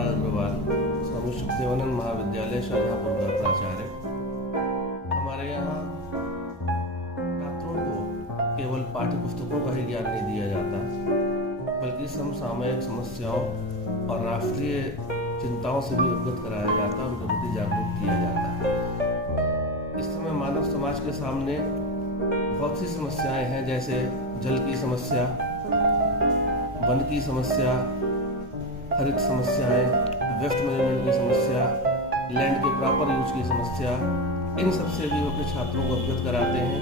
अनुराग अग्रवाल, स्वामी शुद्धदेवानंद महाविद्यालय शाहजहांपुर का प्राचार्य। हमारे यहाँ छात्रों को केवल पाठ्य पुस्तकों का ही ज्ञान नहीं दिया जाता, बल्कि समसामयिक समस्याओं और राष्ट्रीय चिंताओं से भी अवगत कराया जाता है, उनके प्रति जागरूक किया जाता है। इस समय मानव समाज के सामने बहुत सी समस्याएं हैं, जैसे जल की समस्या, वन की समस्या, हरित समस्याएं, वेस्ट मैनेजमेंट की समस्या, लैंड के प्रॉपर यूज की समस्या। इन सब से भी वो अपने छात्रों को अवगत कराते हैं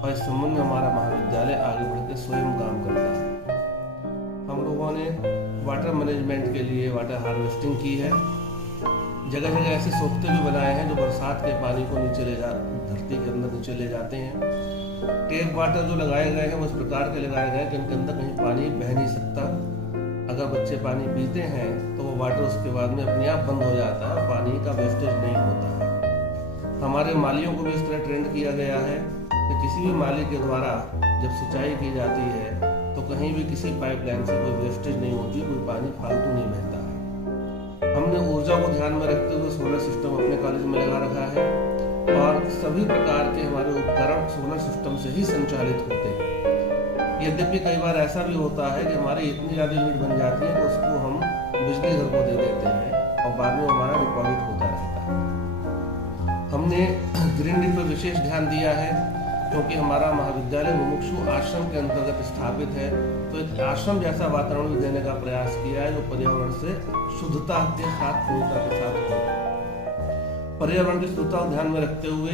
और इस संबंध में हमारा महाविद्यालय आगे बढ़ के स्वयं काम करता है। हम लोगों ने वाटर मैनेजमेंट के लिए वाटर हार्वेस्टिंग की है। जगह जगह ऐसे सोखते भी बनाए हैं जो बरसात के पानी को धरती के अंदर नीचे ले जाते हैं। टेप वाटर जो लगाए गए हैं वो इस प्रकार के लगाए गए हैं कि उनके अंदर कहीं पानी बह नहीं सकता। अगर बच्चे पानी पीते हैं तो वो वाटर उसके बाद में अपने आप बंद हो जाता है, पानी का वेस्टेज नहीं होता है। हमारे मालियों को भी इस तरह ट्रेंड किया गया है कि किसी भी माली के द्वारा जब सिंचाई की जाती है तो कहीं भी किसी पाइपलाइन से कोई वेस्टेज नहीं होती, कोई पानी फालतू नहीं बहता है। हमने ऊर्जा को ध्यान में रखते हुए सोलर सिस्टम अपने कॉलेज में लगा रखा है और सभी प्रकार के हमारे उपकरण सोलर सिस्टम से ही संचालित होते हैं। यद्यपि कई बार ऐसा भी होता है कि हमारी इतनी ज़्यादा यूनिट बन जाती है कि उसको हम बिजली घर को दे देते हैं और बाद में हमारा डिपॉजिट होता रहता है। हमने ग्रीनरी पर विशेष ध्यान दिया है क्योंकि हमारा महाविद्यालय मुमुक्षु आश्रम के अंतर्गत स्थापित है, तो एक आश्रम जैसा वातावरण भी देने का प्रयास किया है जो पर्यावरण से शुद्धता के साथ पूर्णता के साथ हो। पर्यावरण की शुद्धता को ध्यान में रखते हुए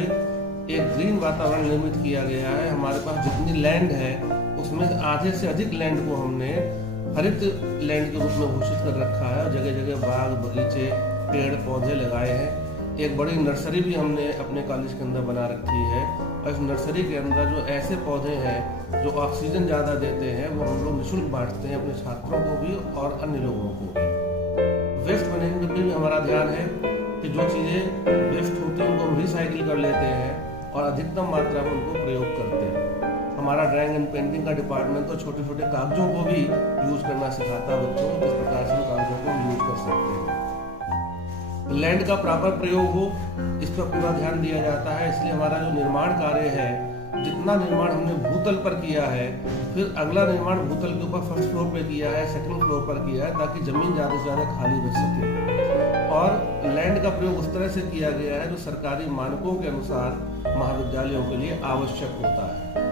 एक ग्रीन वातावरण निर्मित किया गया है। हमारे पास जितनी लैंड है उसमें आधे से अधिक लैंड को हमने हरित लैंड के रूप में घोषित कर रखा है। जगह जगह बाग बगीचे पेड़ पौधे लगाए हैं। एक बड़ी नर्सरी भी हमने अपने कॉलेज के अंदर बना रखी है और इस नर्सरी के अंदर जो ऐसे पौधे हैं जो ऑक्सीजन ज़्यादा देते हैं वो हम लोग निःशुल्क बांटते हैं अपने छात्रों को भी और अन्य लोगों को भी। वेस्ट मैनेजमेंट में भी हमारा ध्यान है कि जो चीज़ें वेस्ट होती हैं उनको हम रिसाइकिल कर लेते हैं और अधिकतम मात्रा में उनको प्रयोग करते हैं। हमारा ड्राइंग एंड पेंटिंग का डिपार्टमेंट तो छोटे छोटे कागजों को भी यूज करना सिखाता है बच्चों को, किस प्रकार से कागजों को हम यूज कर सकते हैं। लैंड का प्रॉपर प्रयोग हो इस पर पूरा ध्यान दिया जाता है। इसलिए हमारा जो निर्माण कार्य है, जितना निर्माण हमने भूतल पर किया है, फिर अगला निर्माण भूतल के ऊपर फर्स्ट फ्लोर पर किया है, सेकंड फ्लोर पर किया है, ताकि जमीन ज़्यादा से ज़्यादा खाली बच सके। और लैंड का प्रयोग उस तरह से किया गया है जो सरकारी मानकों के अनुसार महाविद्यालयों के लिए आवश्यक होता है।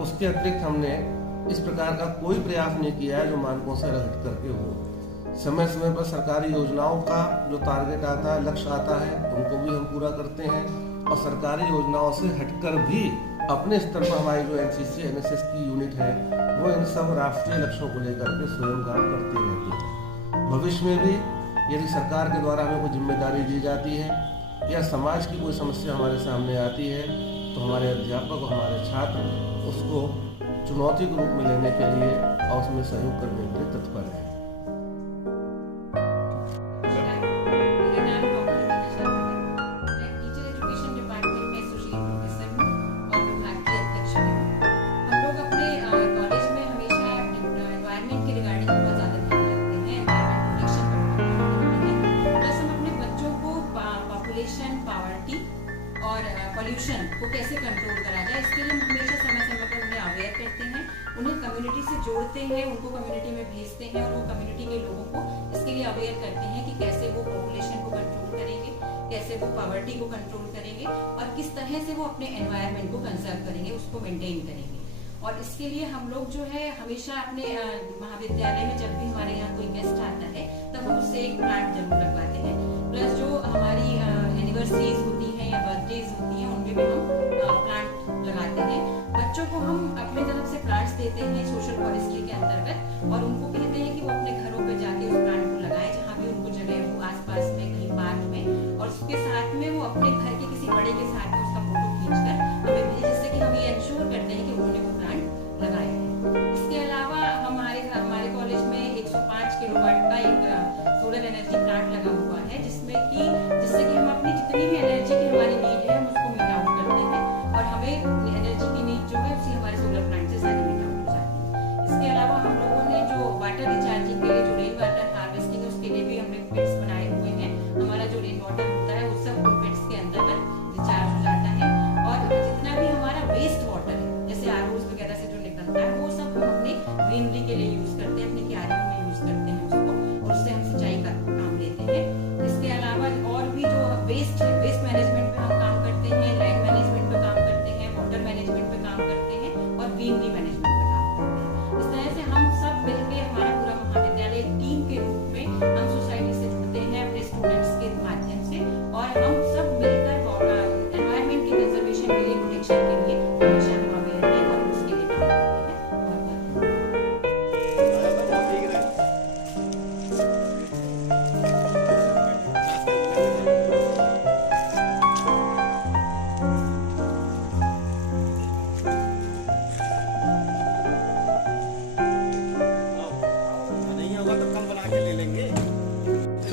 उसके अतिरिक्त हमने इस प्रकार का कोई प्रयास नहीं किया है जो मानकों से हट करके हो। समय समय पर सरकारी योजनाओं का जो टारगेट आता है, लक्ष्य आता है, उनको भी हम पूरा करते हैं और सरकारी योजनाओं से हटकर भी अपने स्तर पर हमारी जो एनसीसी एनएसएस की यूनिट है वो इन सब राष्ट्रीय लक्ष्यों को लेकर के स्वयं काम करती रहती है। भविष्य में भी यदि सरकार के द्वारा हमें कोई जिम्मेदारी दी जाती है या समाज की कोई समस्या हमारे सामने आती है तो हमारे अध्यापक और हमारे छात्र उसको चुनौती के रूप में लेने के लिए और उसमें सहयोग करने के लिए तत्पर है। पॉल्यूशन को कैसे कंट्रोल करा जाए, इसके लिए हम हमेशा समय समय पर उन्हें अवेयर करते हैं, उन्हें कम्युनिटी से जोड़ते हैं, उनको कम्युनिटी में भेजते हैं और वो कम्युनिटी के लोगों को इसके लिए अवेयर करते हैं कि कैसे वो पॉपुलेशन को कंट्रोल करेंगे, कैसे वो पॉवर्टी को कंट्रोल करेंगे और किस तरह से वो अपने एनवायरनमेंट को कंजर्व करेंगे, उसको मेंटेन करेंगे। और इसके लिए हम लोग जो है हमेशा अपने महाविद्यालय में जब भी हमारे यहाँ कोई गेस्ट आता है तब हम उससे एक प्लांट जरूर लगवाते हैं। प्लस जो हमारी एनिवर्सरीज होती हैं या बर्थडेज होती हैं उनमें भी हम प्लांट लगाते हैं। बच्चों को हम अपने तरफ से प्लांट्स देते हैं सोशल फॉरेस्ट्री के अंतर्गत और उनको कहते हैं कि वो अपने घरों पे जाके उस प्लांट को लगाएं जहाँ भी उनको जगह हो, आसपास में कहीं पार्क में, और उसके साथ में वो अपने घर के किसी बड़े के साथ में उसका फोटो खींचकर हमें भेजें, जिससे कि हम ये इंश्योर करते हैं कि उन्होंने वो प्लांट लगाए हैं। इसके अलावा हमारे कॉलेज में 105 किलोवाट का एक सोलर एनर्जी प्लांट लगा हुआ है जिससे कि हम अपनी जितनी भी एनर्जी की हमारी नीड है हम उसको मीट आउट करते हैं और हमें एनर्जी की नीड जो है उसी हमारे सोलर प्लांट से सारी मीट आउट हो जाती है। इसके अलावा हम लोगों ने जो वाटर रिचार्जिंग के लिए जो रेन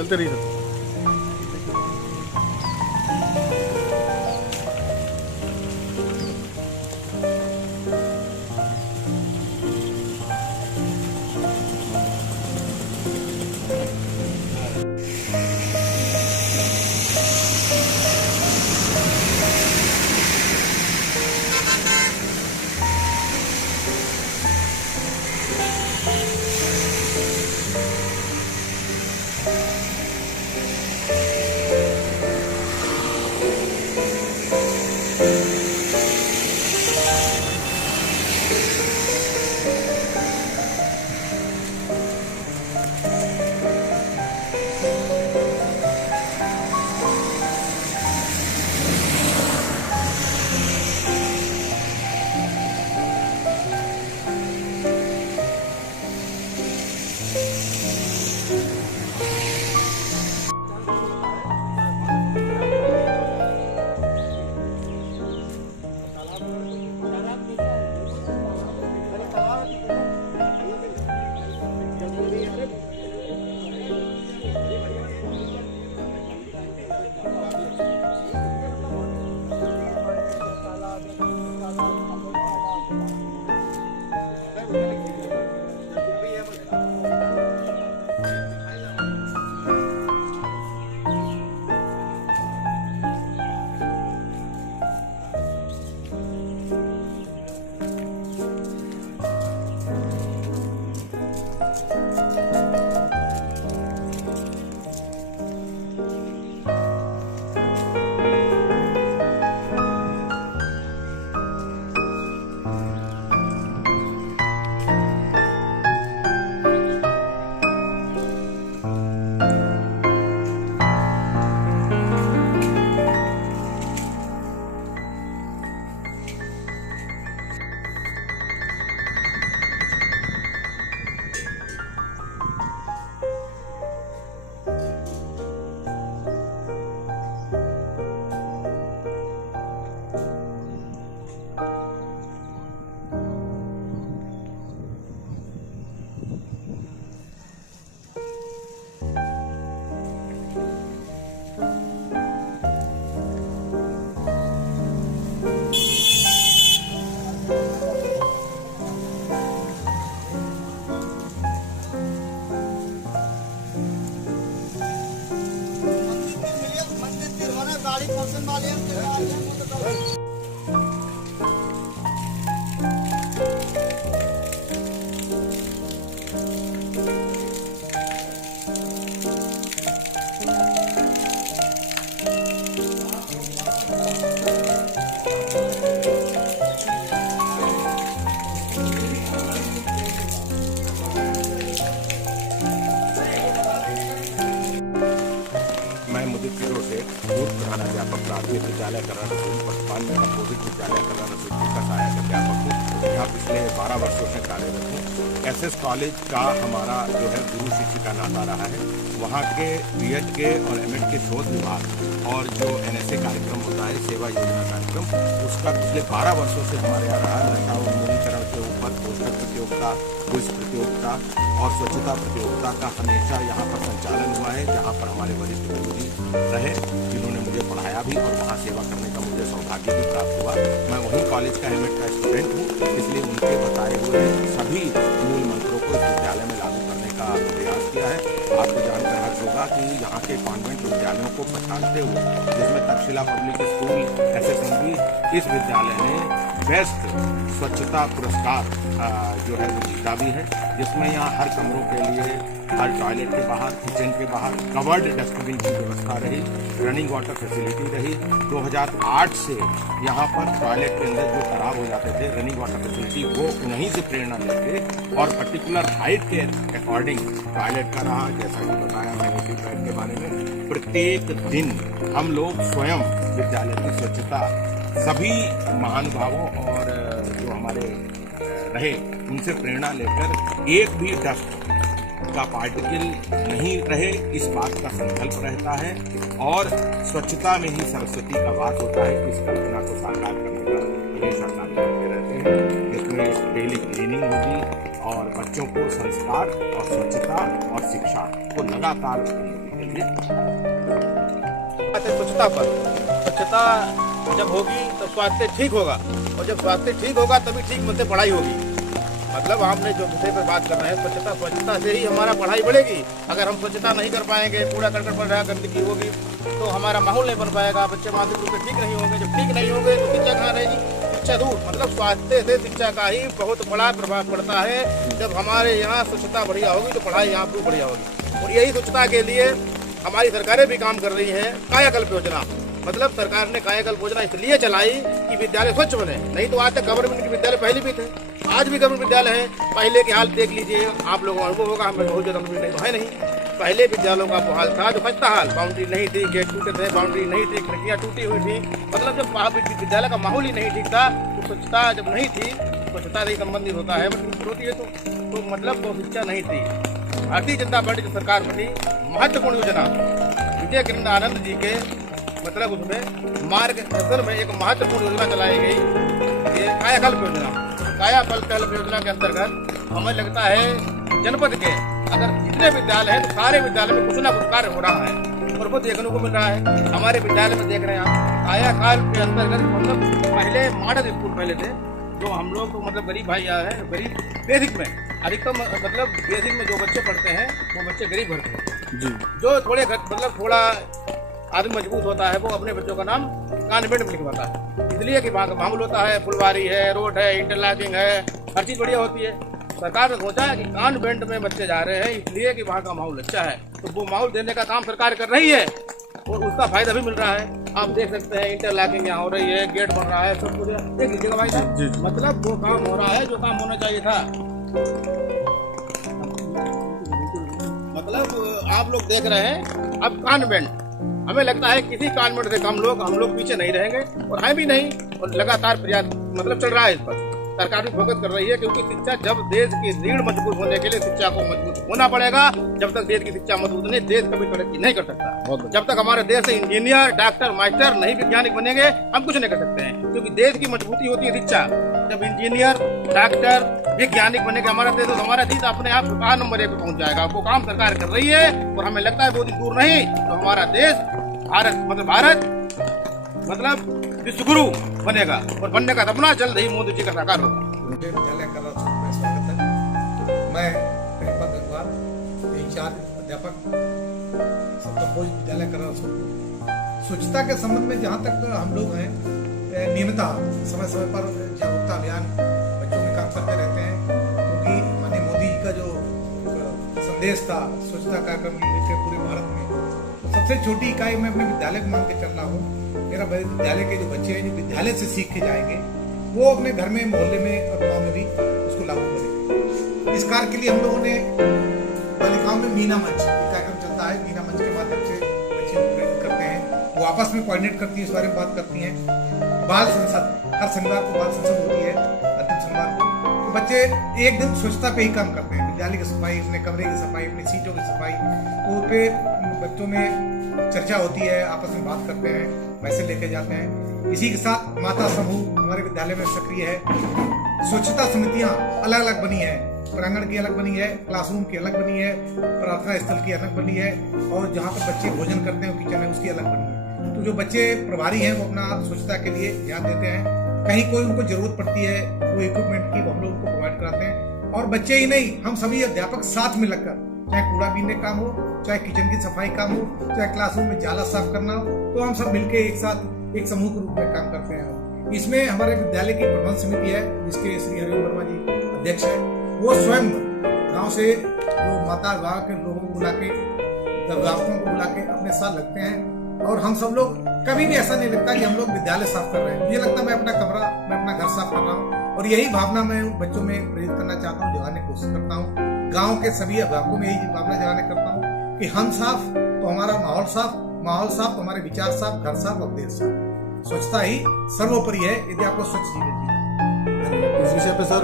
चलते रहिए सर। मैं मुदित किशोर से पूर्व प्रधानाध्यापक प्राथमिक विद्यालय करण रसूल वर्तमान में कंपोजिट विद्यालय करण रसूल का सहायक अध्यापक हूँ। यहाँ पिछले 12 वर्षों से कार्यरत हूँ। एसएस कॉलेज का हमारा जो है गुरु शिष्य का नाता रहा है। वहाँ के बीएड के और एमएड के शोध विभाग और जो एनएसए कार्यक्रम होता है, सेवा योजना कार्यक्रम, उसका पिछले 12 वर्षों से हमारे यहाँ रहा। नशा उन्मूलीकरण के ऊपर पोस्टर प्रतियोगिता, क्विज प्रतियोगिता और स्वच्छता प्रतियोगिता का हमेशा यहाँ पर संचालन हुआ है, जहाँ पर हमारे वरिष्ठ गुरुजी रहे, जिन्होंने मुझे पढ़ाया भी और वहाँ सेवा करने का मुझे सौभाग्य भी प्राप्त हुआ। मैं वहीं कॉलेज का एमएड का स्टूडेंट हूँ, इसलिए उनके बताए हुए सभी मूल मंत्रों को इस विद्यालय में लागू करने का प्रयास किया है। आपको जानकर हर्ष होगा कि यहाँ के कॉन्वेंट विद्यालयों को पहचानते हुए, जिसमें तक्षशिला पब्लिक स्कूल एसएसएमबी, इस विद्यालय ने बेस्ट स्वच्छता पुरस्कार जो है वो जीता भी है, जिसमें यहाँ हर कमरों के लिए, हर टॉयलेट के बाहर, किचन के बाहर कवर्ड डस्टबिन की व्यवस्था रही, रनिंग वाटर फैसिलिटी रही। 2008 से यहाँ पर टॉयलेट के अंदर जो खराब हो जाते थे, रनिंग वाटर फैसिलिटी, वो उन्हीं से प्रेरणा लेके और पर्टिकुलर हाइट के अकॉर्डिंग टॉयलेट का रहा। जैसा कि बताया सैनिटरी पैड के बारे में, प्रत्येक दिन हम लोग स्वयं विद्यालय की स्वच्छता सभी महानुभावों और जो हमारे रहे उनसे प्रेरणा लेकर एक भी डस्ट का पार्टिकल नहीं रहे, इस बात का संकल्प रहता है और स्वच्छता में ही सरस्वती का वास होता है। इस कल्पना को साकार करने का हमेशा कार्य करते रहते हैं। इसमें डेली क्लीनिंग होगी और बच्चों को संस्कार और स्वच्छता और शिक्षा को लगातार के लिए स्वच्छता पर स्वच्छता जब होगी तो स्वास्थ्य ठीक होगा और जब स्वास्थ्य ठीक होगा तभी ठीक मतलब पढ़ाई होगी। मतलब हमने जो विषय पर बात कर रहे हैं स्वच्छता से ही हमारा पढ़ाई बढ़ेगी। अगर हम स्वच्छता नहीं कर पाएंगे, कूड़ा करकट पड़ रहा है, गंदगी होगी तो हमारा माहौल नहीं बन पाएगा, बच्चे मानसिक रूप से ठीक नहीं होंगे। जब ठीक नहीं होंगे तो शिक्षा कहाँ रहेगी? शिक्षा दूर। मतलब स्वास्थ्य से शिक्षा का ही बहुत बड़ा प्रभाव पड़ता है। जब हमारे यहाँ स्वच्छता बढ़िया होगी तो पढ़ाई यहाँ पर बढ़िया होगी। और यही स्वच्छता के लिए हमारी सरकारें भी काम कर रही हैं। कायाकल्प योजना, मतलब सरकार ने कायाकल्प योजना इसलिए चलाई कि विद्यालय स्वच्छ बने। नहीं तो आज तक गवर्नमेंट के विद्यालय पहले भी थे, आज भी गवर्नमेंट विद्यालय है। पहले की हाल देख लीजिए, आप लोगों को अनुभव होगा, हमें बहुत ज़्यादा अनुभव नहीं तो है नहीं। पहले विद्यालयों का हाल था जो खस्ता हाल, बाउंड्री नहीं थी, गेट टूटे थे, बाउंड्री नहीं थी, खिड़कियाँ टूटी हुई थी। मतलब जब विद्यालय का माहौल ही नहीं ठीक था तो स्वच्छता जब नहीं थी, स्वच्छता से संबंधित होता है होती है तो मतलब वो शिक्षा नहीं थी। भारतीय जनता पार्टी की सरकार बनी, महत्वपूर्ण योजना विजय किरण आनंद जी के मतलब उसमें मार्गदर्शन में एक महत्वपूर्ण योजना चलाई गई, ये कायाकल्प योजना। कायाकल्प योजना के अंतर्गत हमें लगता है जनपद के अगर जितने विद्यालय हैं तो सारे विद्यालय में कुछ ना कुछ कार्य हो रहा है और वो देखने को मिल रहा है। हमारे विद्यालय में देख रहे हैं आप, कायाकल्प के अंतर्गत मतलब पहले मॉडल स्कूल पहले थे जो हम लोग तो मतलब गरीब भाई आ रहे हैं, गरीब बेसिक में अधिकतम मतलब बेसिक में जो बच्चे पढ़ते हैं वो बच्चे गरीब घर के जी। जो थोड़े मतलब थोड़ा आदमी मजबूत होता है वो अपने बच्चों का नाम कॉन्वेंट में लिखवाता है, इसलिए कि वहाँ का माहौल होता है, फुलवारी है, रोड है, इंटरलॉकिंग है, हर चीज़ बढ़िया होती है। सरकार ने सोचा है कि कॉन्वेंट में बच्चे जा रहे हैं इसलिए कि वहाँ का माहौल अच्छा है, तो वो माहौल देने का काम सरकार कर रही है और उसका फायदा भी मिल रहा है। आप देख सकते हैं इंटरलॉकिंग यहाँ हो रही है, गेट बन रहा है, सब कुछ देख लीजिएगा भाई साहब। मतलब वो काम हो रहा है जो काम होना चाहिए था। मतलब आप लोग देख रहे हैं अब कॉन्वेंट, हमें लगता है किसी कॉन्वेंट से कम लोग हम लोग पीछे नहीं रहेंगे और हैं भी नहीं, और लगातार प्रयास मतलब चल रहा है इस पर। सरकार भी फोकस कर रही है क्योंकि शिक्षा जब देश की रीढ़ मजबूत होने के लिए शिक्षा को मजबूत होना पड़ेगा। जब तक देश की शिक्षा मजबूत नहीं, देश कभी तरक्की नहीं कर सकता। जब तक हमारे देश से इंजीनियर, डॉक्टर, मास्टर नहीं वैज्ञानिक बनेंगे हम कुछ नहीं कर सकते हैं, क्योंकि देश की मजबूती होती है शिक्षा। जब इंजीनियर, डॉक्टर, वैज्ञानिक बनेगा हमारा देश, तो हमारा देश अपने आप कहाँ नंबर 1 पे पहुंच जाएगा। वो काम सरकार कर रही है और हमें लगता है बहुत दिन दूर नहीं तो हमारा देश भारत मतलब विश्वगुरु बनेगा और बनने का सपना जल्द ही मोदी जी का साकार होगा। विद्यालय का स्वागत है। मैं प्रिंसिपल गंगवार इंचार्ज अध्यापक सप्तकोश विद्यालय कर स्वच्छता के संबंध में जहाँ तक हम लोग हैं नियमितता समय समय पर जागरूकता अभियान बच्चों में काम करते रहते हैं, क्योंकि माननीय मोदी जी का जो संदेश था स्वच्छता कार्यक्रम के पूरे भारत में, तो सबसे छोटी इकाई में अपने विद्यालय को मान के चल रहा हूँ। मेरा विद्यालय के जो बच्चे हैं जो विद्यालय से सीख के जाएंगे वो अपने घर में, मोहल्ले में और गाँव में भी उसको लागू करेंगे। इस कार्य के लिए हम लोगों ने बालिकाओं में मीना मंच कार्यक्रम चलता है। मीना मंच के माध्यम से बच्चे को प्रेरित करते हैं, वो आपस में कोऑर्डिनेट करती है, इस बारे में बात करती हैं। बाल संसद, हर शनिवार को बाल संसद होती है, अंतिम शनिवार को। तो बच्चे एक दिन स्वच्छता पे ही काम करते हैं, विद्यालय की सफाई, अपने कमरे की सफाई, अपनी सीटों की सफाई, तो पे बच्चों में चर्चा होती है, आपस में बात करते हैं, मैसेज लेके जाते हैं। इसी के साथ माता समूह हमारे विद्यालय में सक्रिय है। स्वच्छता समितियां अलग अलग बनी है, प्रांगण की अलग बनी है, क्लासरूम की अलग बनी है, प्रार्थना स्थल की अलग बनी है, और जहाँ पर बच्चे भोजन करते हैं किचन है उसकी अलग बनी है। तो जो बच्चे प्रभारी हैं वो अपना स्वच्छता के लिए ध्यान देते हैं। कहीं कोई उनको जरूरत पड़ती है वो इक्विपमेंट की, वो हम लोग उनको प्रोवाइड कराते हैं। और बच्चे ही नहीं, हम सभी अध्यापक साथ में लगकर, चाहे कूड़ा बीनने काम हो, चाहे किचन की सफाई काम हो, चाहे क्लासरूम में जाला साफ करना हो, तो हम सब मिलके एक साथ एक समूह के रूप में काम करते हैं। इसमें हमारे विद्यालय की प्रबंध समिति है जिसके श्री हरि वर्मा जी अध्यक्ष है। वो स्वयं गांव से जो माता गांव के लोगों को बुला के, अभिभावकों को बुला के अपने साथ लगते हैं, और हम सब लोग कभी भी ऐसा नहीं लगता कि हम लोग विद्यालय साफ कर रहे हैं। मुझे लगता है मैं अपना कमरा, मैं अपना घर साफ कर रहा हूँ, और यही भावना मैं बच्चों में प्रेरित करना चाहता हूँ, जगाने की कोशिश करता हूँ। गांव के सभी अभिभावकों में यही भावना जगाने करता हूँ कि हम साफ तो हमारा माहौल साफ, माहौल साफ तो हमारे विचार साफ, घर साफ और देश साफ। स्वच्छता ही सर्वोपरि है यदि आपको स्वच्छ जीवन जीना। इस विषय पे सर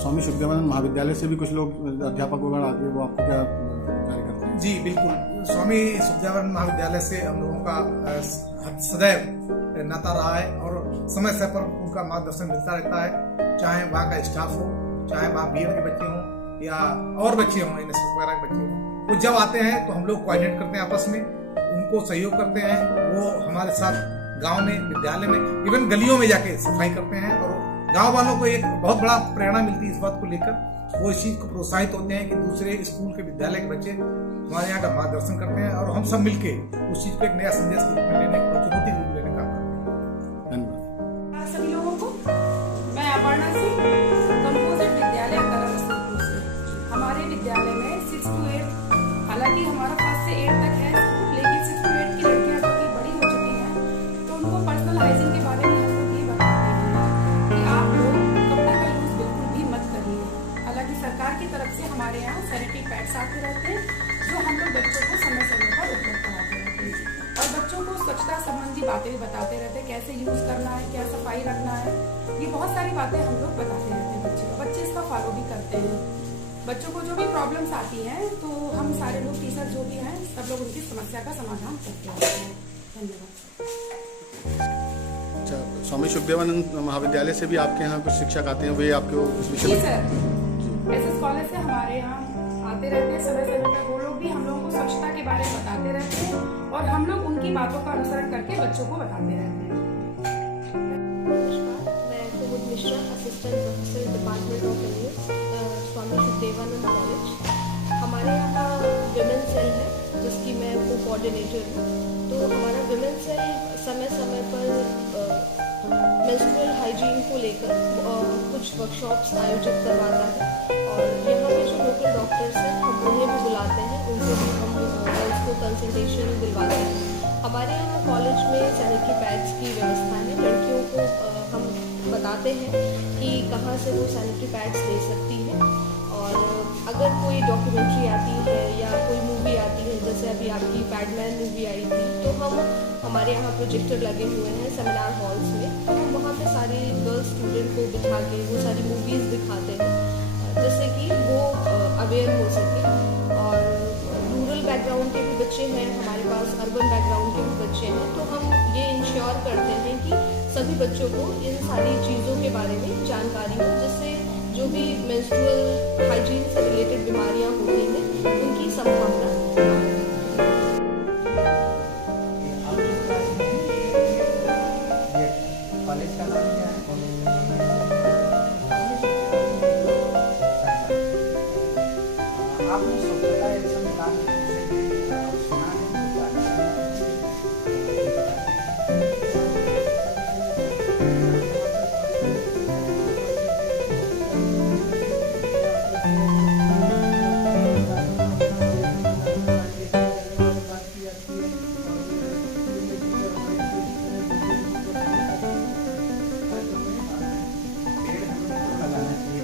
स्वामी सुखदेवानंद महाविद्यालय से भी कुछ लोग अध्यापक वगैरह आते हैं, वो आपको क्या कार्य करते हैं? जी बिल्कुल, स्वामी सुखदेवानंद महाविद्यालय से हम लोगों का सदैव नाता रहा है, और समय समय पर उनका मार्गदर्शन मिलता रहता है, चाहे वहाँ का स्टाफ हो, चाहे वहाँ बीएड के बच्चे हों या और बच्चे हों, एनएसएस वगैरह के बच्चे हों। वो जब आते हैं तो हम लोग कोऑर्डिनेट करते हैं आपस में, उनको सहयोग करते हैं। वो हमारे साथ गांव में, विद्यालय में, इवन गलियों में जाके सफाई करते हैं और गांव वालों को एक बहुत बड़ा प्रेरणा मिलती है इस बात को लेकर। वो इस चीज को प्रोत्साहित होते हैं कि दूसरे स्कूल के, विद्यालय के बच्चे हमारे यहाँ का मार्गदर्शन करते हैं और हम सब मिलके उस चीज को एक नया संदेश के रूप में लेने और चुनौती के रूप में लेने का काम करते हैं। सभी लोगों को मैं अपर्णा सिंह, कंपोजिट विद्यालय कला रसूलपुर से। हमारे विद्यालय में 6 to 8, हालांकि हमारा 1st से 8 तक है स्कूल, लेकिन 6 to 8 की लड़कियां जो कि बड़ी हो चुकी हैं, तो उनको पर्सनल हाइजीन के बारे में हम लोग ये बताते हैं कि आप लोग कपड़े का यूज बिल्कुल भी मत करिए। हालांकि सरकार की तरफ से हमारे यहाँ सैनिटरी पैड्स आते रहते हैं, जो हम लोग बच्चों को समय समय पर उपलब्ध कराते रहते हैं और बच्चों को स्वच्छता संबंधी बातें भी बताते रहते हैं, कैसे यूज करना है, क्या सफाई रखना है। ये बहुत सारी बातें हम लोग बताते रहते हैं बच्चे इसका फॉलो भी करते हैं। बच्चों को जो भी प्रॉब्लम्स आती हैं तो हम सारे लोग टीचर जो भी हैं सब लोग उनकी समस्या का समाधान करते रहते हैं। धन्यवाद। अच्छा, स्वामी सुखदेवानंद महाविद्यालय से भी आपके यहाँ कुछ शिक्षक आते हैं, वे आपको इस विषय जी में? सर, एसएस कॉलेज से हमारे यहाँ आते रहते हैं समय समय पर। वो लोग भी हम लोगों को स्वच्छता के बारे में बताते रहते हैं और हम लोग उनकी बातों का अनुसरण करके बच्चों को बताते रहते हैं। नमस्कार, मैं Kumud Mishra, assistant professor department of English, Swami Sukhdevanand college. हमारे यहाँ विमेन सेल है जिसकी मैं को कोऑर्डिनेटर हूँ। तो हमारा विमेन सेल समय समय पर मेंस्ट्रुअल हाइजीन को लेकर कुछ वर्कशॉप्स आयोजित करवाता है और यहाँ पे जो लोकल डॉक्टर्स हैं हम उन्हें भी बुलाते हैं, उनसे भी हम गर्ल्स को कंसल्टेशन दिलवाते हैं। हमारे यहाँ कॉलेज में सैनिटरी पैड्स की व्यवस्था है। लड़कियों को हम बताते हैं कि कहाँ से वो सैनिटरी पैड्स ले सकती हैं और अगर कोई डॉक्यूमेंट्री आती है या कोई मूवी आती है, जैसे अभी आपकी पैडमैन मूवी आई थी, तो हमारे यहाँ प्रोजेक्टर लगे हुए हैं सेमिनार हॉल्स में, तो हम वहाँ पे सारे गर्ल्स स्टूडेंट को बिठा के वो सारी मूवीज़ दिखाते हैं जिससे कि वो अवेयर हो सके। और रूरल बैकग्राउंड के भी बच्चे हैं हमारे पास, अर्बन बैकग्राउंड के भी बच्चे हैं, तो हम ये इंश्योर करते हैं कि सभी बच्चों को इन सारी चीज़ों के बारे में जानकारी हो, जिससे जो भी मेंस्ट्रुअल हाइजीन से रिलेटेड बीमारियां होती हैं उनकी संभावना कॉलेज का नाम क्या है? आपने स्वच्छता एक्शन प्लान सुना है? लगाना चाहिए।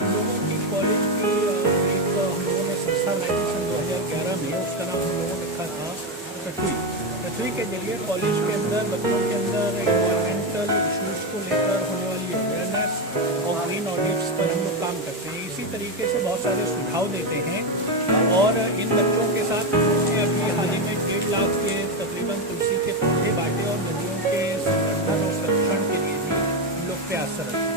हम लोगों की कॉलेज की एक हम लोगों ने संस्था बनाई थी सन 2011 में। उसका नाम हम लोगों ने रखा था पृथ्वी। पृथ्वी के जरिए कॉलेज के अंदर बच्चों के अंदर इन्वायरमेंटल इश्यूज़ को लेकर होने वाली अवेयरनेस और ग्रीन ऑडिट्स पर हम लोग काम करते हैं। इसी तरीके से बहुत सारे सुझाव देते हैं और इन बच्चों के साथ हमने अभी हाल ही में 1.5 लाख के तकरीबन तुलसी के पौधे बांटे और नदियों के संवर्धन और संरक्षण के लिए भी हम लोग प्रयासरत हैं।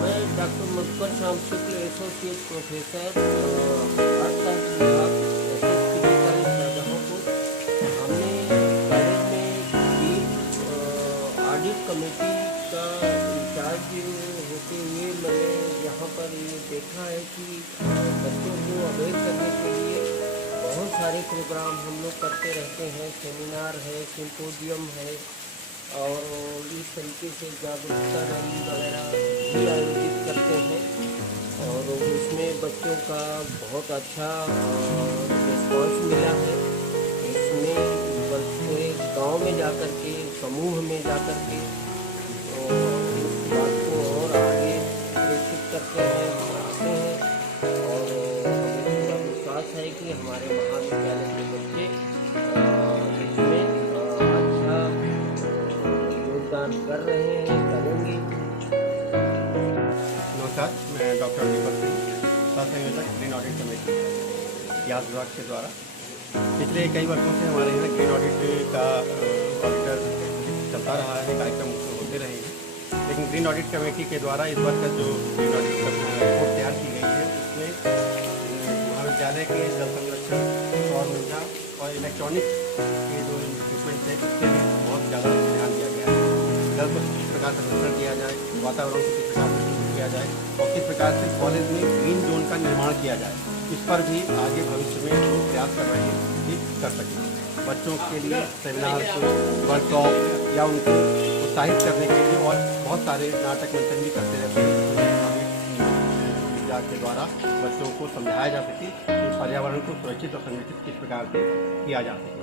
मैं डॉक्टर मधुकर श्याम शुक्ल, एसोसिएट प्रोफेसर अर्थशास्त्र विभाग, SSPD कॉलेज शाहजहाँपुर। हमने कॉलेज में ग्रीन ऑडिट कमेटी का इंचार्ज होते हुए मैंने यहाँ पर ये देखा है कि बच्चों को अवेयर करने के लिए बहुत सारे प्रोग्राम हम लोग करते रहते हैं। सेमिनार है, सिम्पोजियम है और इस तरीके से जागरूकता रैली वगैरह भी आयोजित करते हैं और उसमें बच्चों का बहुत अच्छा रिस्पॉन्स मिला है। इसमें पूरे गांव में जाकर के, समूह में जाकर के इस बात को और आगे प्रेषित करते हैं, बढ़ाते हैं और हमें पूरा विश्वास है कि हमारे महाविद्यालय के बच्चे इसमें अच्छा योगदान कर रहे हैं, करेंगे। नमस्कार, मैं डॉक्टर दीपक सिंह, सह संयोजक ग्रीन ऑडिट कमेटी इतिहास विभाग के द्वारा। पिछले कई वर्षों से हमारे यहाँ ग्रीन ऑडिट का ऑडिटर चलता रहा है, कार्यक्रम होते रहे हैं। लेकिन ग्रीन ऑडिट कमेटी के द्वारा इस बार का जो ग्रीन ऑडिट रिपोर्ट तैयार की गई है उसमें महाविद्यालय के जल संरक्षण, सौर ऊर्जा और इलेक्ट्रॉनिक के जो इक्विपमेंट है उसके भी बहुत ज़्यादा ध्यान दिया गया है। जल को किस प्रकार से संरक्षण किया जाए, वातावरण को किस प्रकार से शुद्ध किया जाए और किस प्रकार से कॉलेज में ग्रीन जोन का निर्माण किया जाए, इस पर भी आगे भविष्य में लोग प्रयास कर रहे हैं कि कर सकें। बच्चों के लिए सेमिनार, वर्कशॉप या उनको उत्साहित करने के लिए और बहुत सारे नाटक मंचन भी करते रहते हैं विद्या के द्वारा बच्चों को समझाया जा सके कि पर्यावरण को सुरक्षित और संरक्षित किस प्रकार से किया जा सके।